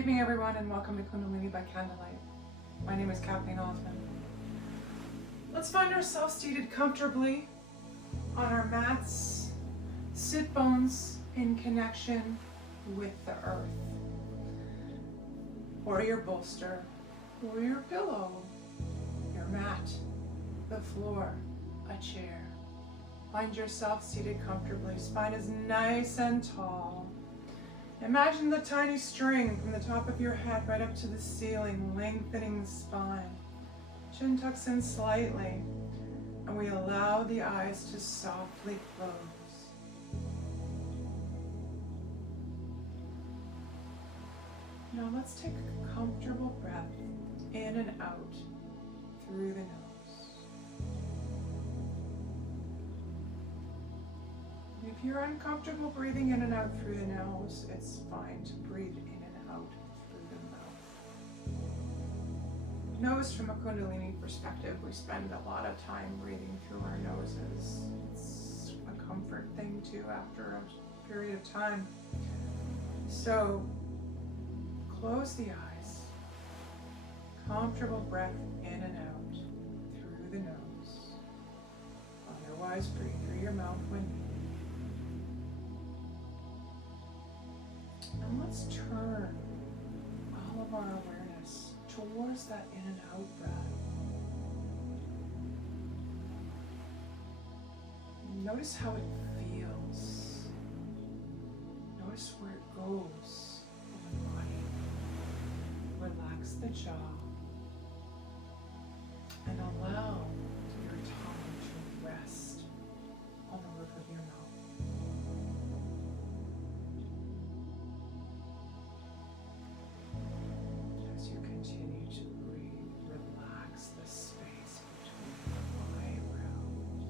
evening, everyone, and welcome to Kundalini by Candlelight. My name is Kathleen Osmond. Let's find ourselves seated comfortably on our mats, sit bones in connection with the earth, or your bolster, or your pillow, your mat, the floor, a chair. Find yourself seated comfortably. Spine is nice and tall. Imagine the tiny string from the top of your head right up to the ceiling, lengthening the spine. Chin tucks in slightly, and we allow the eyes to softly close. Now let's take a comfortable breath in and out through the nose. If you're uncomfortable breathing in and out through the nose, it's fine to breathe in and out through the mouth. Nose, from a Kundalini perspective, we spend a lot of time breathing through our noses. It's a comfort thing too after a period of time. So close the eyes. Comfortable breath in and out through the nose. Otherwise, breathe through your mouth when needed. And let's turn all of our awareness towards that in and out breath. Notice how it feels. Notice where it goes in the body. Relax the jaw and allow your tongue to rest on the roof of your mouth. Continue to breathe. Relax the space between your eyebrows.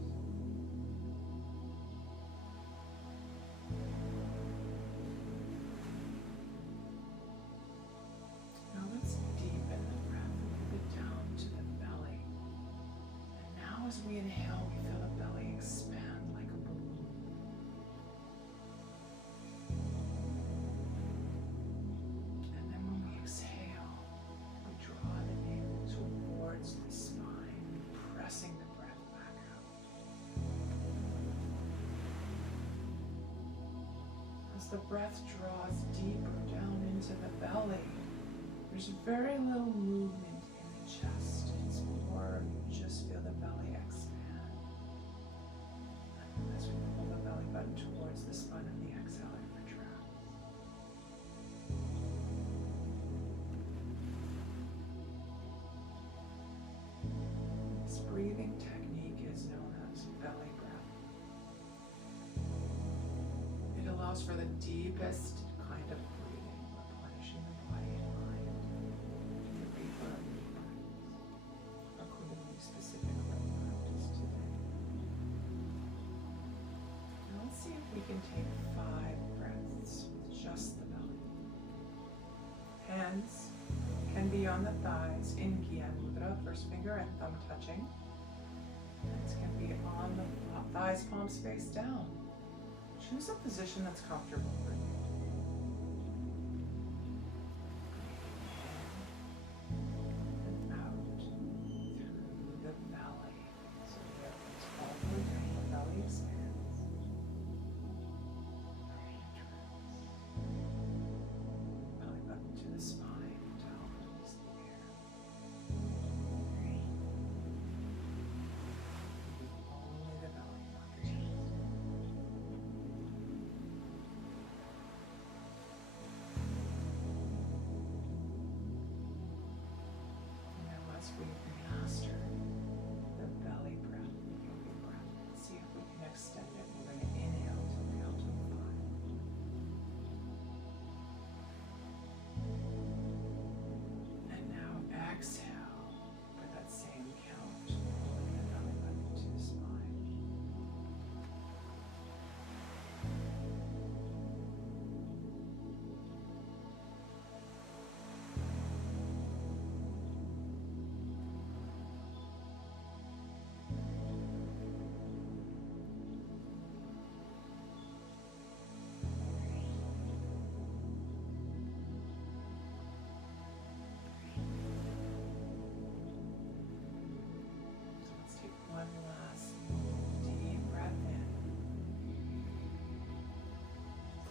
Now let's deepen the breath and move it down to the belly. And now as we inhale, we feel the belly expand like a balloon. And then when we exhale, draw the navel towards the spine, pressing the breath back out. As the breath draws deeper down into the belly, there's very little movement in the chest. It's more you just feel the belly expand. And as we pull the belly button towards the spine of the exhale, it retracts. This breathing technique is known as belly breath. It allows for the deepest kind of breathing, replenishing the body and mind. Deeper and deeper. Our Kundalini specific practice today. Now let's see if we can take 5 breaths with just the belly. Hands can be on the thighs in Gyan Mudra, first finger and thumb touching. Hands can be on the thighs, palms face down. Choose a position that's comfortable for you. And out through the belly. So the air comes all the way down, the belly expands. Belly button to the spine.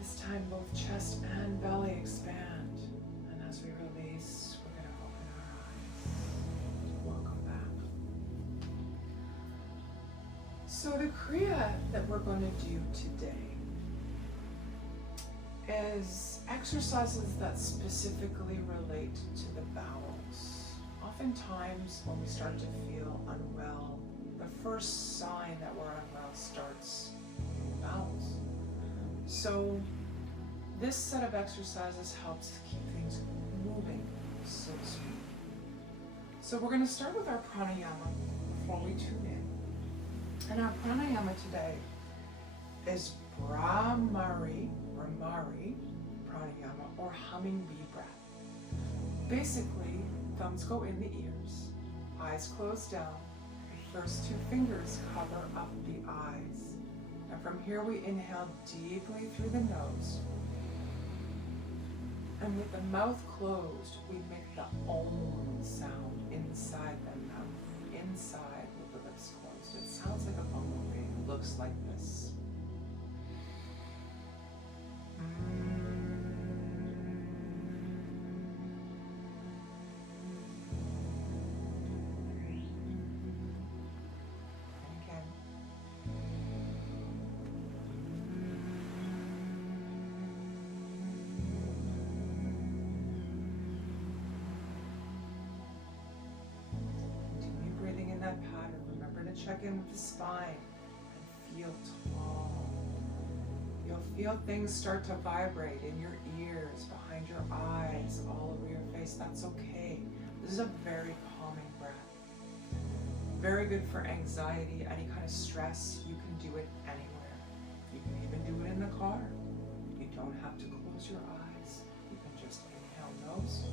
this time, both chest and belly expand. And as we release, we're going to open our eyes. Welcome back. So the Kriya that we're going to do today is exercises that specifically relate to the bowels. Oftentimes, when we start to feel unwell, the first sign that we're unwell starts in the bowels. So this set of exercises helps keep things moving, so to speak. So we're going to start with our pranayama before we tune in. And our pranayama today is Brahmari pranayama, or humming bee breath. Basically, thumbs go in the ears, eyes closed down. The first two fingers cover up the eyes. And from here we inhale deeply through the nose. And with the mouth closed, we make the Om sound inside the mouth, inside with the lips closed. It sounds like a bumblebee. It looks like this. That pattern. Remember to check in with the spine and feel tall. You'll feel things start to vibrate in your ears, behind your eyes, all over your face. That's okay. This is a very calming breath. Very good for anxiety, any kind of stress. You can do it anywhere. You can even do it in the car. You don't have to close your eyes. You can just inhale nose.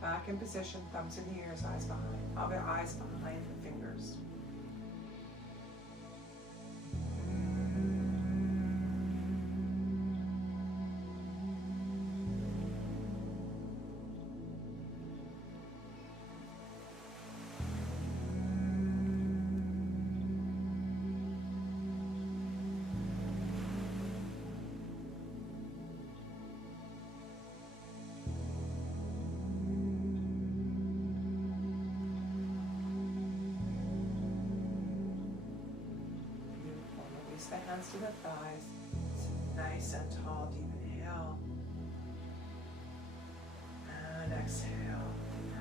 Back in position, thumbs in the ears, eyes behind the fingers. The hands to the thighs. Nice and tall. Deep inhale. And exhale.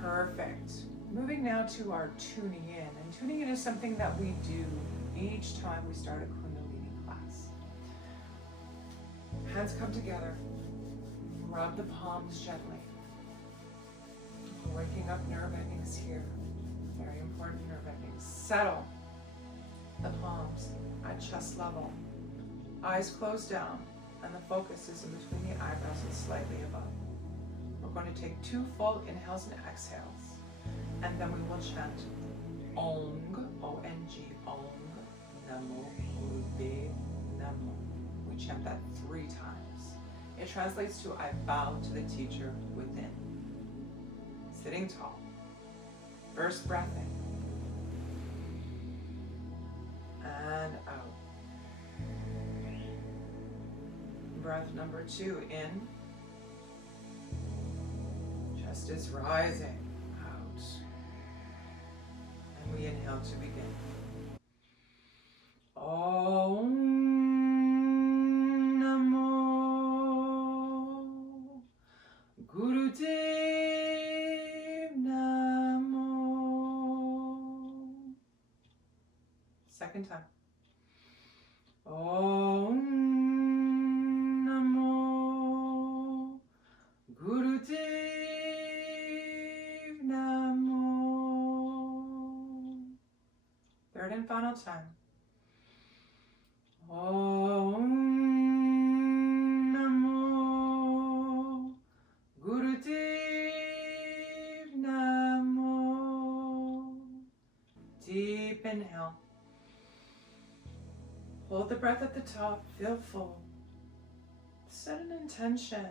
Perfect. Moving now to our tuning in. And tuning in is something that we do each time we start a Kundalini class. Hands come together. Rub the palms gently. We're waking up nerve endings here. Very important nerve endings. Settle the palms at chest level. Eyes closed down, and the focus is in between the eyebrows and slightly above. We're going to take 2 full inhales and exhales, and then we will chant Ong, O-N-G, Ong, Namo, Gurudev, Namo. We chant that 3 times. It translates to I bow to the teacher within. Sitting tall. First breath in. And out. Breath number 2 in. Chest is rising. Out. And we inhale to begin. Om Namo Gurudev Namo. Second time. Om Namo Gurudev Namo. Third and final time. Om Namo Gurudev Namo. Deep inhale. Hold the breath at the top, feel full. Set an intention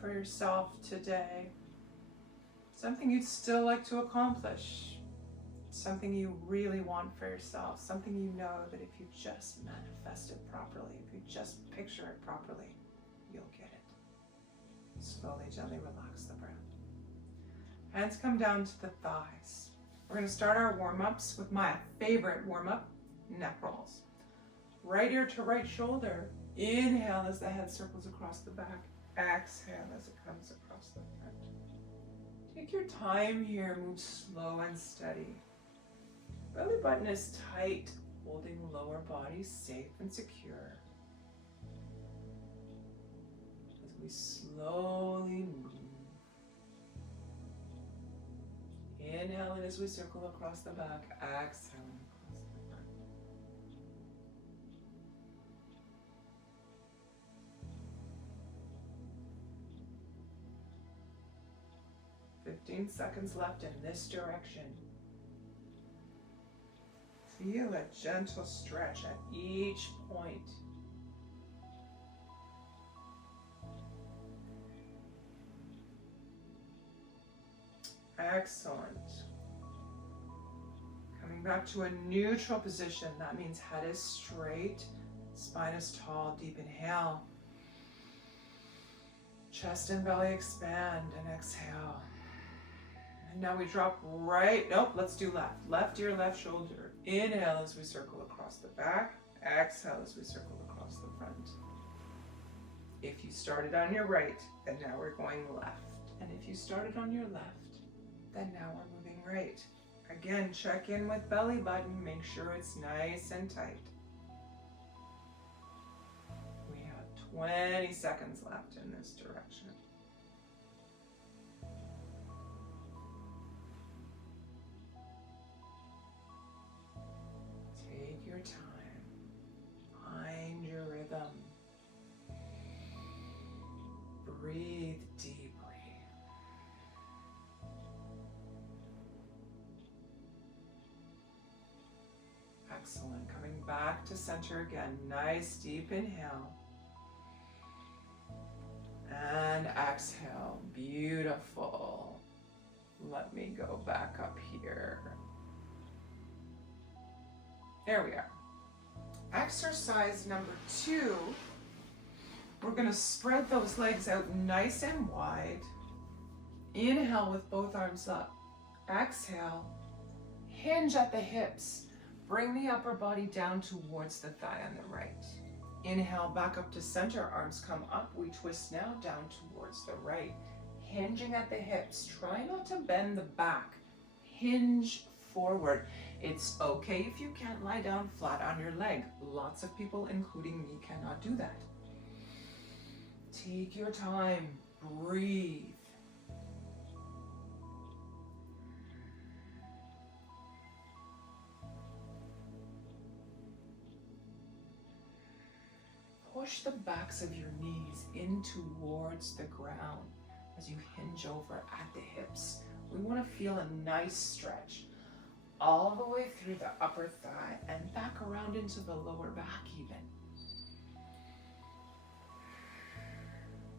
for yourself today. Something you'd still like to accomplish. Something you really want for yourself. Something you know that if you just manifest it properly, if you just picture it properly, you'll get it. Slowly, gently relax the breath. Hands come down to the thighs. We're going to start our warm-ups with my favorite warm-up, neck rolls. Right ear to right shoulder. Inhale as the head circles across the back. Exhale as it comes across the front. Take your time here, move slow and steady. Belly button is tight, holding lower body safe and secure. As we slowly move. Inhale as we circle across the back, exhaling across the front. 15 seconds left in this direction. Feel a gentle stretch at each point. Excellent. Coming back to a neutral position. That means head is straight, spine is tall. Deep inhale. Chest and belly expand and exhale. And now we drop right, nope, let's do left. Left ear, left shoulder. Inhale as we circle across the back. Exhale as we circle across the front. If you started on your right, then now we're going left. And if you started on your left, then now we're moving right. Again, check in with belly button. Make sure it's nice and tight. We have 20 seconds left in this direction. Take your time. Find your rhythm. Breathe deeply. Excellent. Coming back to center again. Nice deep inhale. And exhale. Beautiful. Let me go back up here. There we are. Exercise number 2. We're going to spread those legs out nice and wide. Inhale with both arms up. Exhale. Hinge at the hips. Bring the upper body down towards the thigh on the right. Inhale back up to center. Arms come up. We twist now down towards the right. Hinging at the hips. Try not to bend the back. Hinge forward. It's okay if you can't lie down flat on your leg. Lots of people, including me, cannot do that. Take your time. Breathe. Push the backs of your knees in towards the ground as you hinge over at the hips. We want to feel a nice stretch all the way through the upper thigh and back around into the lower back even.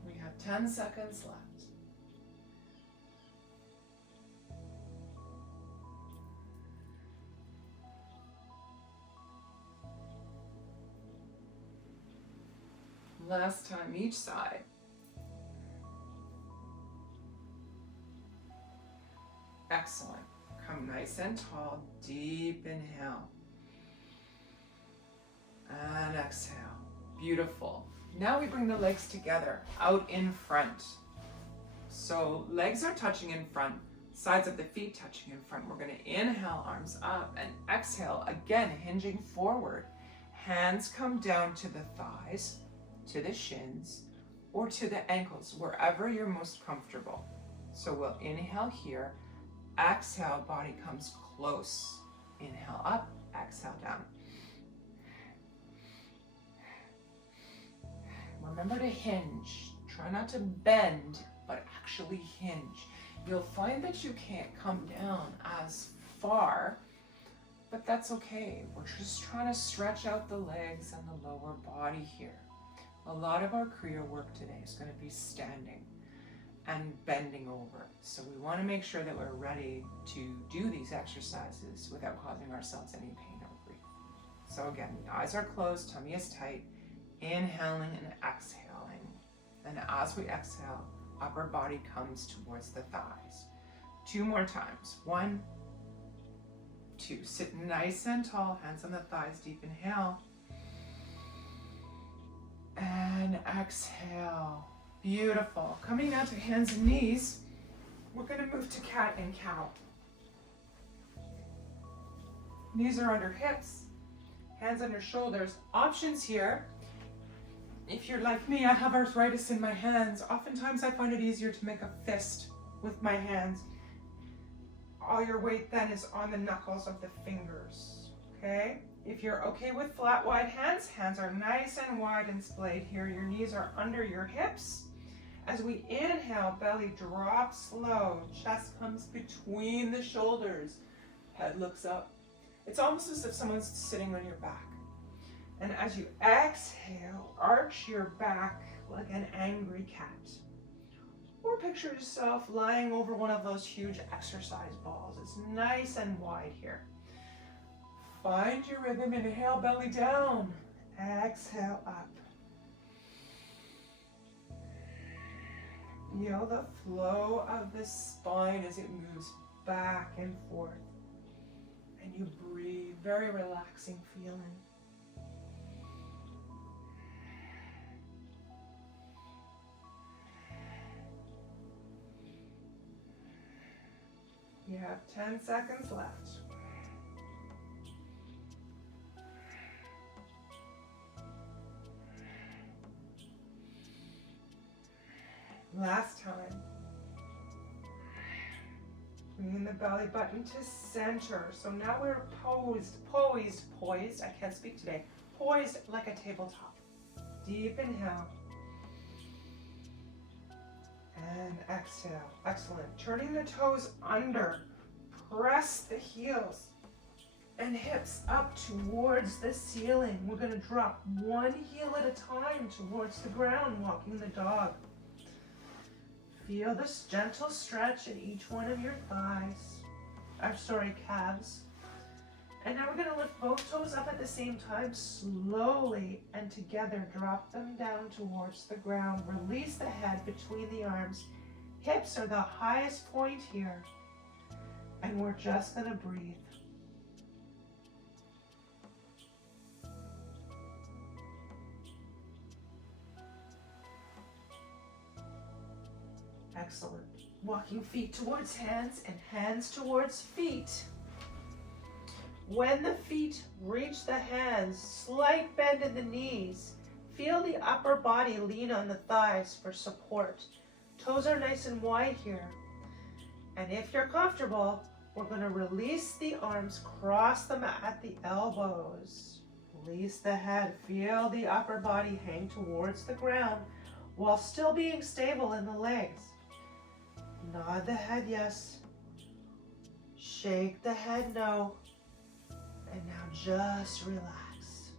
We have 10 seconds left. Last time each side. Excellent. Come nice and tall. Deep inhale. And exhale. Beautiful. Now we bring the legs together out in front. So legs are touching in front. Sides of the feet touching in front. We're going to inhale, arms up, and exhale. Again, hinging forward. Hands come down to the thighs, to the shins, or to the ankles, wherever you're most comfortable. So we'll inhale here, exhale, body comes close. Inhale up, exhale down. Remember to hinge. Try not to bend, but actually hinge. You'll find that you can't come down as far, but that's okay. We're just trying to stretch out the legs and the lower body here. A lot of our Kriya work today is going to be standing. and bending over. So we want to make sure that we're ready to do these exercises without causing ourselves any pain or grief. So again, eyes are closed, tummy is tight, inhaling and exhaling. And as we exhale, upper body comes towards the thighs. 2 more times. 1, 2. Sit nice and tall, hands on the thighs, deep inhale. And exhale. Beautiful. Coming down to hands and knees, we're going to move to cat and cow. Knees are under hips, hands under shoulders. Options here. If you're like me, I have arthritis in my hands. Oftentimes I find it easier to make a fist with my hands. All your weight then is on the knuckles of the fingers, okay? If you're okay with flat, wide hands, hands are nice and wide and splayed here. Your knees are under your hips. As we inhale, belly drops low, chest comes between the shoulders, head looks up. It's almost as if someone's sitting on your back. And as you exhale, arch your back like an angry cat. Or picture yourself lying over one of those huge exercise balls. It's nice and wide here. Find your rhythm. Inhale, belly down. Exhale, up. Feel the flow of the spine as it moves back and forth. And you breathe, very relaxing feeling. You have 10 seconds left. Last time. Bringing the belly button to center. So now we're poised. I can't speak today. Poised like a tabletop. Deep inhale. And exhale. Excellent. Turning the toes under. Press the heels and hips up towards the ceiling. We're going to drop one heel at a time towards the ground, walking the dog. Feel this gentle stretch in each one of your calves. And now we're going to lift both toes up at the same time, slowly and together. Drop them down towards the ground. Release the head between the arms. Hips are the highest point here. And we're just going to breathe. Excellent. Walking feet towards hands and hands towards feet. When the feet reach the hands, slight bend in the knees. Feel the upper body lean on the thighs for support. Toes are nice and wide here. And if you're comfortable, we're going to release the arms, cross them at the elbows. Release the head. Feel the upper body hang towards the ground while still being stable in the legs. Nod the head yes. Shake the head no. And now just relax.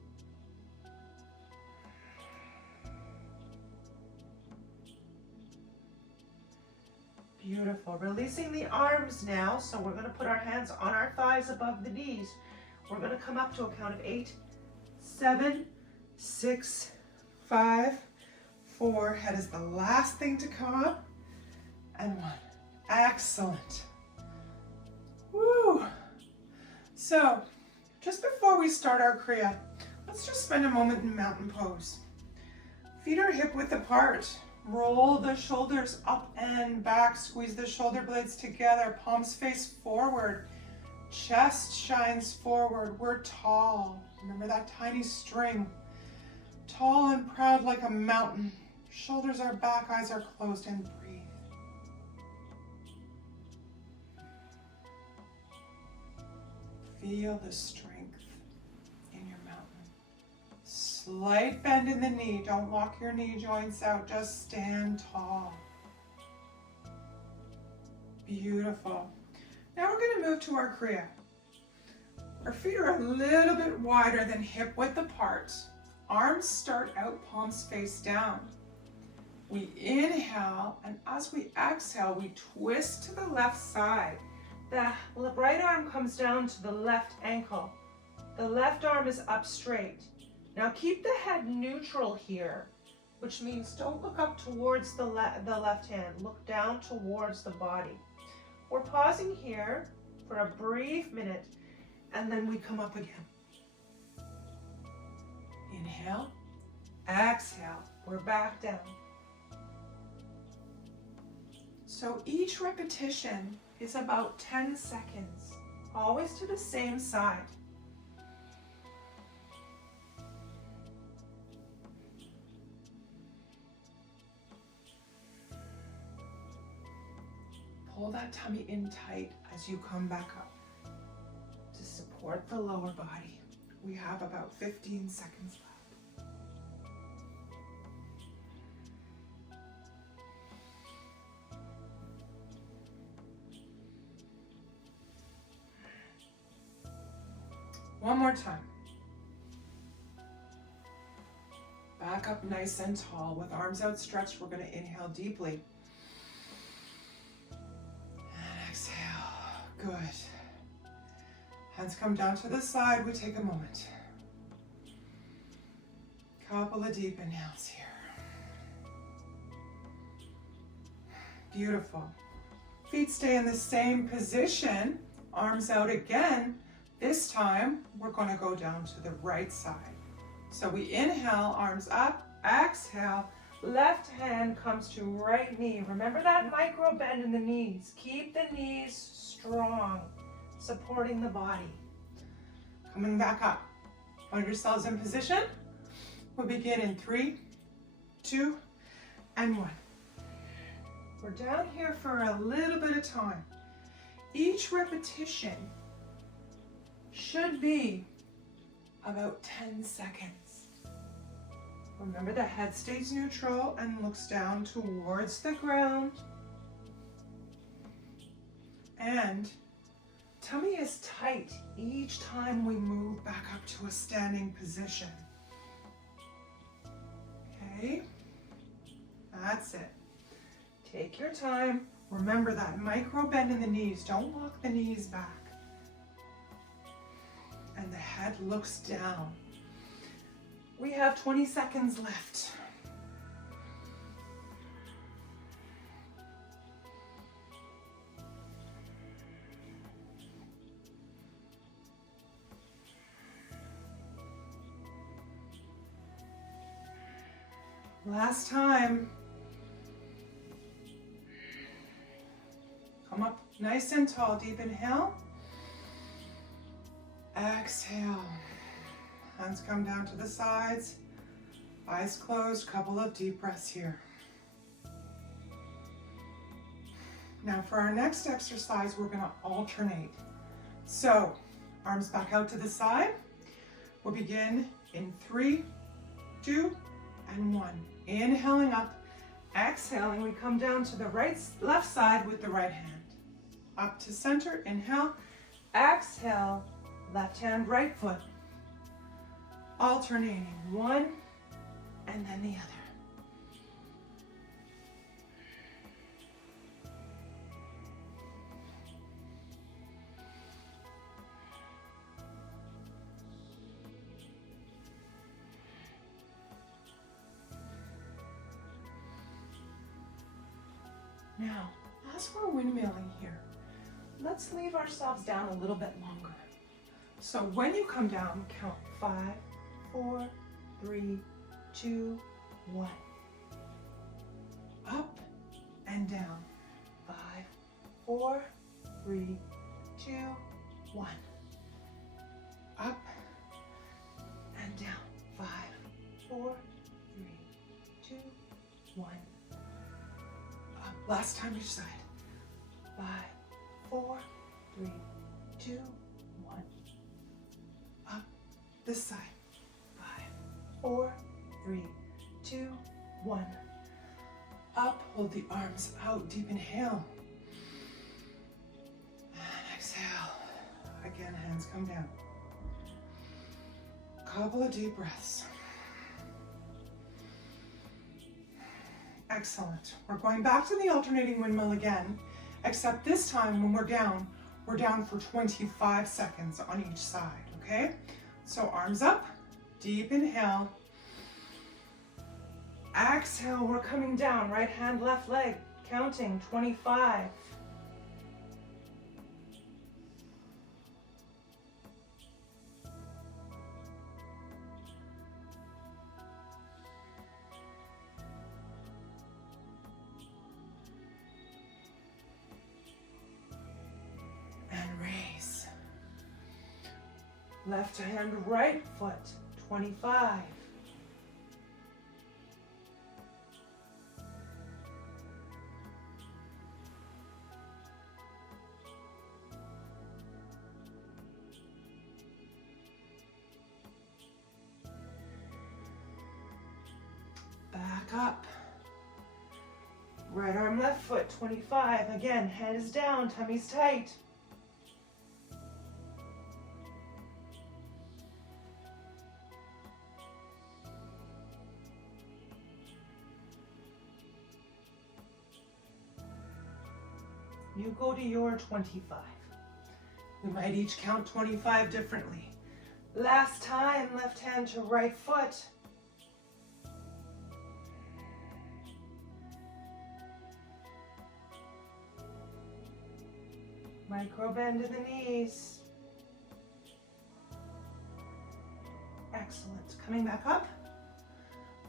Beautiful. Releasing the arms now. So we're going to put our hands on our thighs above the knees. We're going to come up to a count of 8, 7, 6, 5, 4. Head is the last thing to come up. And 1. Excellent. Woo! So, just before we start our Kriya, let's just spend a moment in mountain pose. Feet are hip width apart. Roll the shoulders up and back. Squeeze the shoulder blades together. Palms face forward. Chest shines forward. We're tall. Remember that tiny string. Tall and proud like a mountain. Shoulders are back, eyes are closed, and breathe. Feel the strength in your mountain. Slight bend in the knee. Don't lock your knee joints out. Just stand tall. Beautiful. Now we're going to move to our Kriya. Our feet are a little bit wider than hip width apart. Arms start out, palms face down. We inhale, and as we exhale, we twist to the left side. The right arm comes down to the left ankle. The left arm is up straight. Now keep the head neutral here, which means don't look up towards the left hand. Look down towards the body. We're pausing here for a brief minute, and then we come up again. Inhale, exhale, we're back down. So each repetition is about 10 seconds, always to the same side. Pull that tummy in tight as you come back up to support the lower body. We have about 15 seconds left. One more time. Back up nice and tall with arms outstretched. We're going to inhale deeply. And exhale. Good. Hands come down to the side. We take a moment. Couple of deep inhales here. Beautiful. Feet stay in the same position. Arms out again. This time, we're going to go down to the right side. So we inhale, arms up, exhale, left hand comes to right knee. Remember that micro bend in the knees. Keep the knees strong, supporting the body. Coming back up. Find yourselves in position. We'll begin in 3, 2, and 1. We're down here for a little bit of time. Each repetition should be about 10 seconds. Remember the head stays neutral and looks down towards the ground. And tummy is tight each time we move back up to a standing position. Okay, that's it. Take your time. Remember that micro bend in the knees. Don't walk the knees back. And the head looks down. We have 20 seconds left. Last time. Come up nice and tall. Deep inhale. Exhale. Hands come down to the sides. Eyes closed. Couple of deep breaths here. Now for our next exercise, we're going to alternate. So, arms back out to the side. We'll begin in 3, 2, and 1. Inhaling up. Exhaling, we come down to the left side with the right hand. Up to center. Inhale. Exhale. Left hand, right foot. Alternating one and then the other. Now, as we're windmilling here, let's leave ourselves down a little bit longer. So when you come down, count 5, 4, 3, 2, 1. Up and down. 5, 4, 3, 2, 1. Up and down. 5, 4, 3, 2, 1. Up. Last time each side. 5, 4, 3, 2, 1. Up this side. 5, 4, 3, 2, 1. Up, hold the arms out, deep inhale. And exhale. Again, hands come down. Couple of deep breaths. Excellent. We're going back to the alternating windmill again, except this time when we're down for 25 seconds on each side, okay? So arms up, deep inhale. Exhale, we're coming down, right hand, left leg, counting 25. Left hand, right foot, 25. Back up. Right arm, left foot, 25. Again, head is down, tummy's tight. You go to your 25. We might each count 25 differently. Last time, left hand to right foot. Micro bend in the knees. Excellent. Coming back up.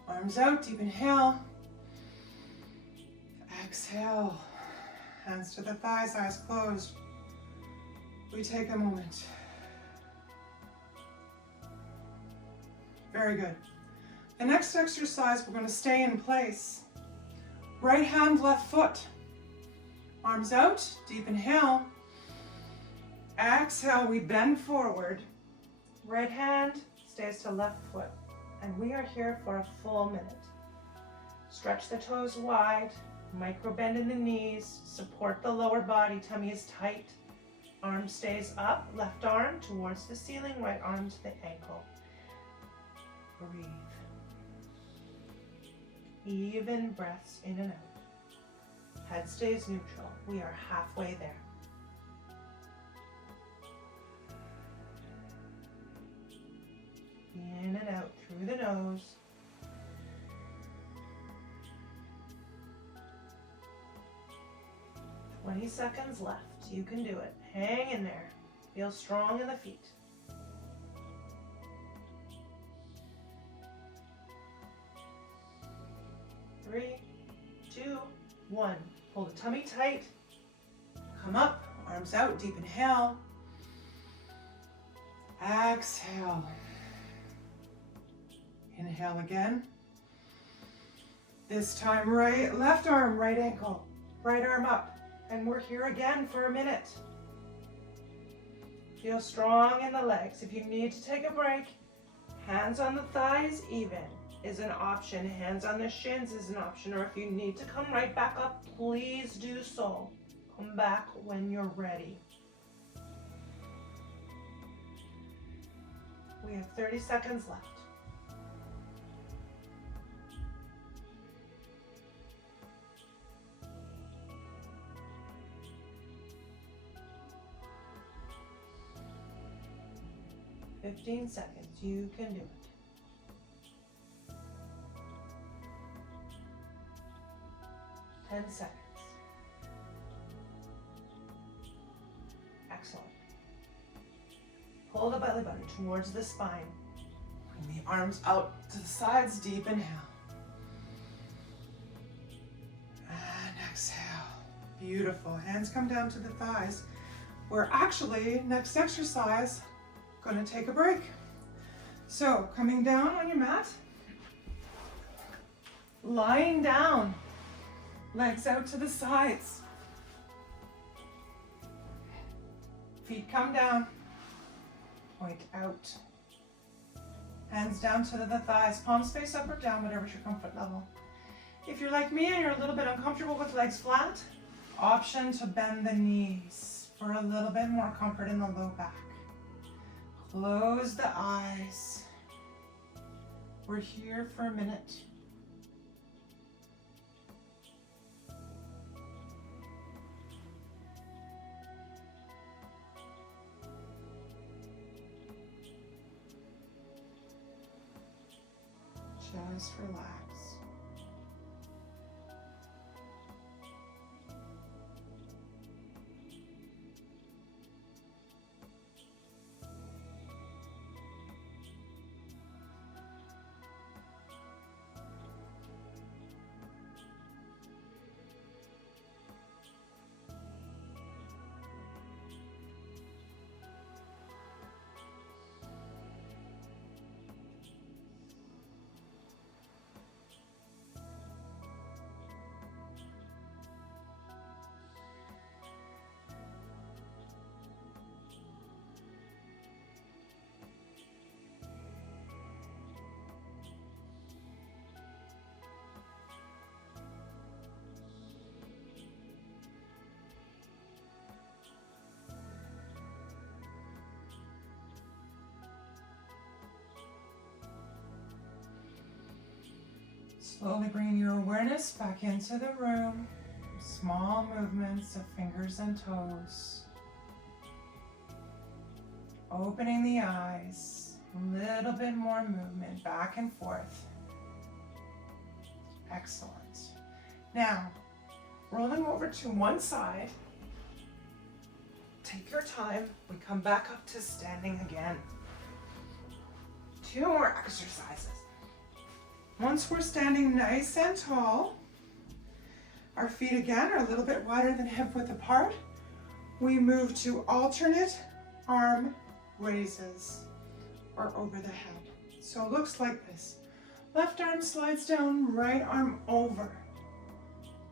Arms out, deep inhale. Exhale. Hands to the thighs, eyes closed. We take a moment. Very good. The next exercise, we're going to stay in place. Right hand, left foot. Arms out, deep inhale. Exhale, we bend forward. Right hand stays to left foot. And we are here for a full minute. Stretch the toes wide. Micro bend in the knees, support the lower body, tummy is tight. Arm stays up, left arm towards the ceiling, right arm to the ankle. Breathe. Even breaths in and out. Head stays neutral. We are halfway there. In and out through the nose. "20 seconds left. You can do it. Hang in there. Feel strong in the feet. Three, two, one. Hold the tummy tight. Come up, arms out, deep inhale. Exhale. Inhale again. This time left arm, right ankle, right arm up. And we're here again for a minute. Feel strong in the legs. If you need to take a break, hands on the thighs even is an option. Hands on the shins is an option. Or if you need to come right back up, please do so. Come back when you're ready. We have 30 seconds left. "15 seconds, you can do it. 10 seconds. Excellent. Pull the belly button towards the spine. Bring the arms out to the sides, deep inhale. And exhale. Beautiful. Hands come down to the thighs. We're actually, next exercise, going to take a break. So, coming down on your mat, lying down, legs out to the sides. Feet come down, point out. Hands down to the thighs, palms face up or down, whatever's your comfort level. If you're like me and you're a little bit uncomfortable with legs flat, option to bend the knees for a little bit more comfort in the low back. Close the eyes. We're here for a minute. just relax. Slowly bringing your awareness back into the room. Small movements of fingers and toes. Opening the eyes. A little bit more movement back and forth. Excellent. Now, rolling over to one side. Take your time. We come back up to standing again. 2 more exercises. Once we're standing nice and tall, our feet again are a little bit wider than hip width apart. We move to alternate arm raises or over the head. So it looks like this. Left arm slides down, right arm over.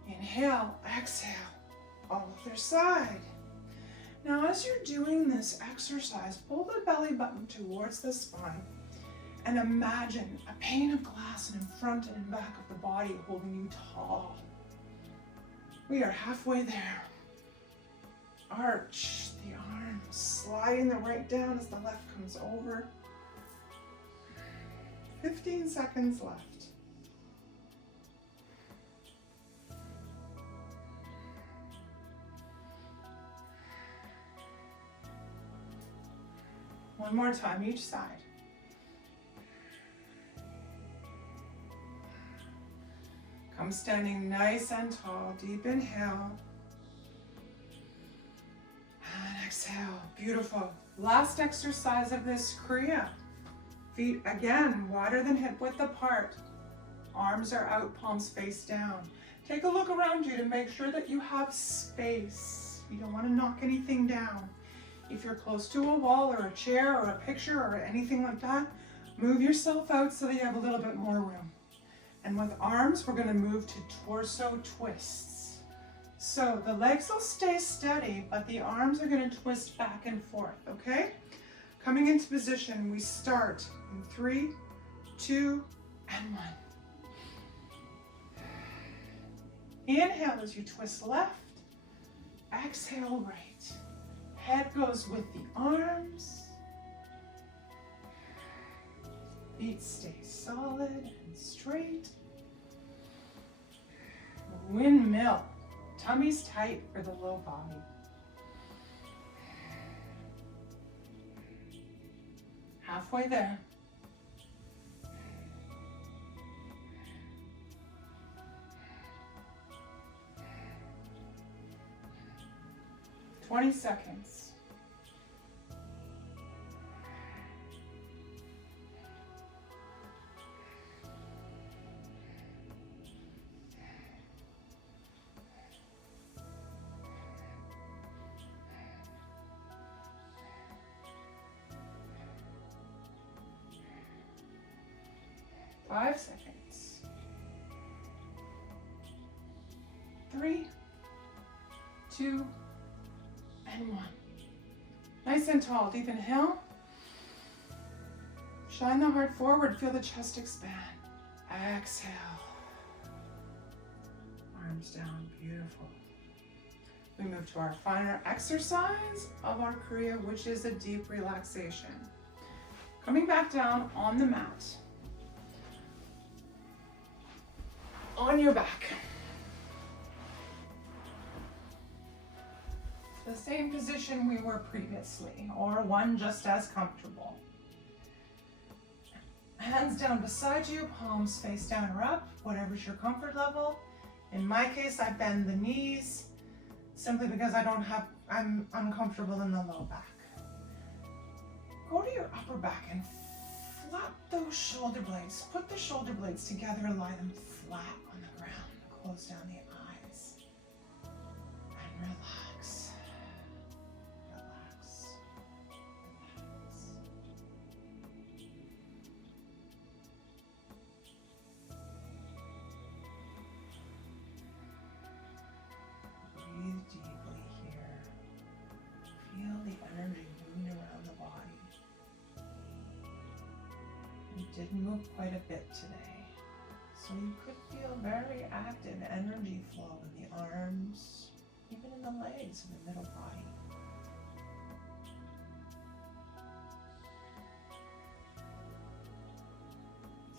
Inhale, exhale, other side. Now as you're doing this exercise, pull the belly button towards the spine. And imagine a pane of glass in front and in back of the body holding you tall. We are halfway there. Arch the arms, sliding the right down as the left comes over. 15 seconds left. One more time, each side. Come standing nice and tall. Deep inhale. And exhale. Beautiful. Last exercise of this Kriya. Feet again, wider than hip width apart. Arms are out, palms face down. Take a look around you to make sure that you have space. You don't want to knock anything down. If you're close to a wall or a chair or a picture or anything like that, move yourself out so that you have a little bit more room. And with arms, we're going to move to torso twists. So the legs will stay steady, but the arms are going to twist back and forth, okay? Coming into position, we start in 3, 2, and 1. Inhale as you twist left, exhale right. Head goes with the arms. Feet stay solid and straight. Windmill. Tummy's tight for the low body. Halfway there. "20 seconds. Five seconds. 3, 2, and 1. Nice and tall. Deep inhale. Shine the heart forward. Feel the chest expand. Exhale. Arms down. Beautiful. We move to our final exercise of our Kriya, which is a deep relaxation. Coming back down on the mat. On your back. The same position we were previously, or one just as comfortable. Hands down beside you, palms face down or up, whatever's your comfort level. In my case, I bend the knees simply because I'm uncomfortable in the low back. Go to your upper back and flap those shoulder blades. Put the shoulder blades together and lie them flat on the ground. Close down the eyes and relax. Relax. Relax. Breathe deeply here. Feel the energy moving around the body. You did move quite a bit today, so you could feel very active energy flow in the arms, even in the legs and the middle body.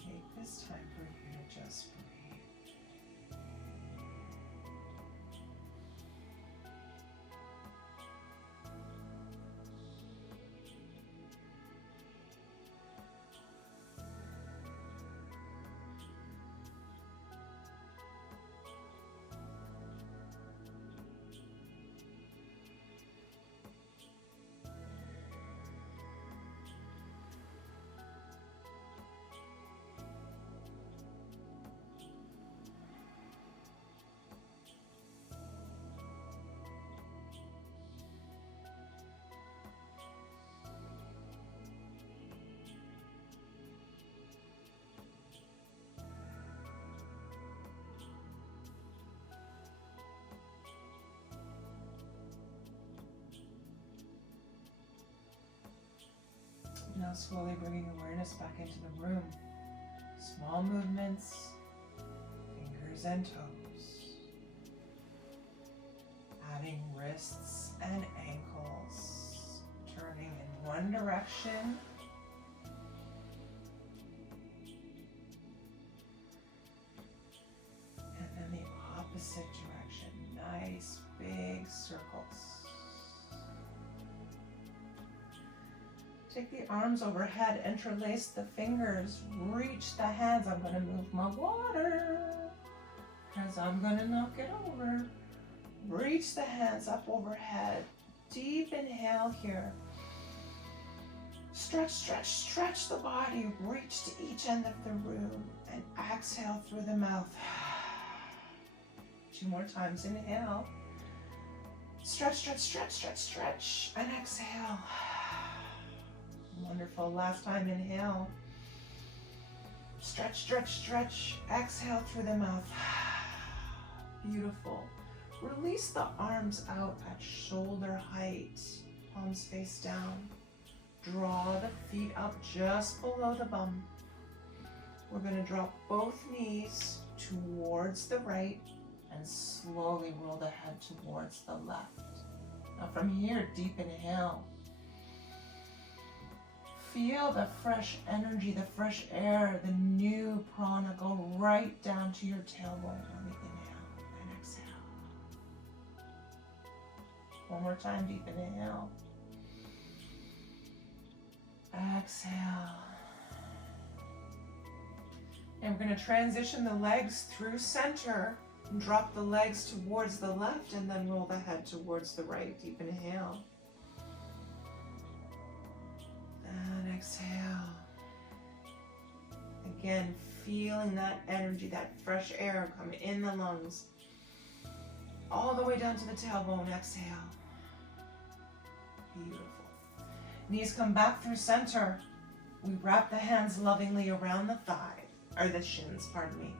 Take this time for you to just breathe. Now slowly bringing awareness back into the room. Small movements, fingers and toes. Adding wrists and ankles. Turning in one direction. And then the opposite direction. Nice big circles. Take the arms overhead, interlace the fingers, reach the hands. I'm going to move my water because I'm going to knock it over. Reach the hands up overhead. Deep inhale here. Stretch, stretch, stretch the body. Reach to each end of the room and exhale through the mouth. 2 more times. Inhale. Stretch, stretch, stretch, stretch, stretch, and exhale. Wonderful. Last time, inhale. Stretch, stretch, stretch. Exhale through the mouth. Beautiful. Release the arms out at shoulder height. Palms face down. Draw the feet up just below the bum. We're going to drop both knees towards the right and slowly roll the head towards the left. Now from here, deep inhale. Feel the fresh energy, the fresh air, the new prana go right down to your tailbone on the inhale and exhale. One more time, deep inhale. Exhale. And we're going to transition the legs through center and drop the legs towards the left and then roll the head towards the right. Deep inhale. And exhale. Again, feeling that energy, that fresh air come in the lungs. All the way down to the tailbone. Exhale. Beautiful. Knees come back through center. We wrap the hands lovingly around the thigh, or the shins, pardon me.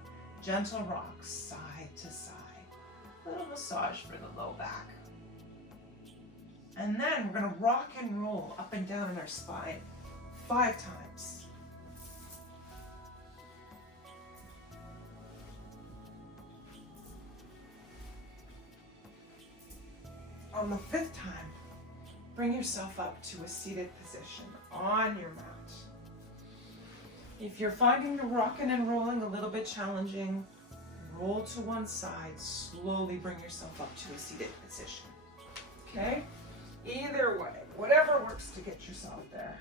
Gentle rocks side to side. Little massage for the low back. And then we're going to rock and roll up and down in our spine 5 times. On the 5th time, bring yourself up to a seated position on your mat. If you're finding the rocking and rolling a little bit challenging, roll to one side, slowly bring yourself up to a seated position. Okay? Either way, whatever works to get yourself there.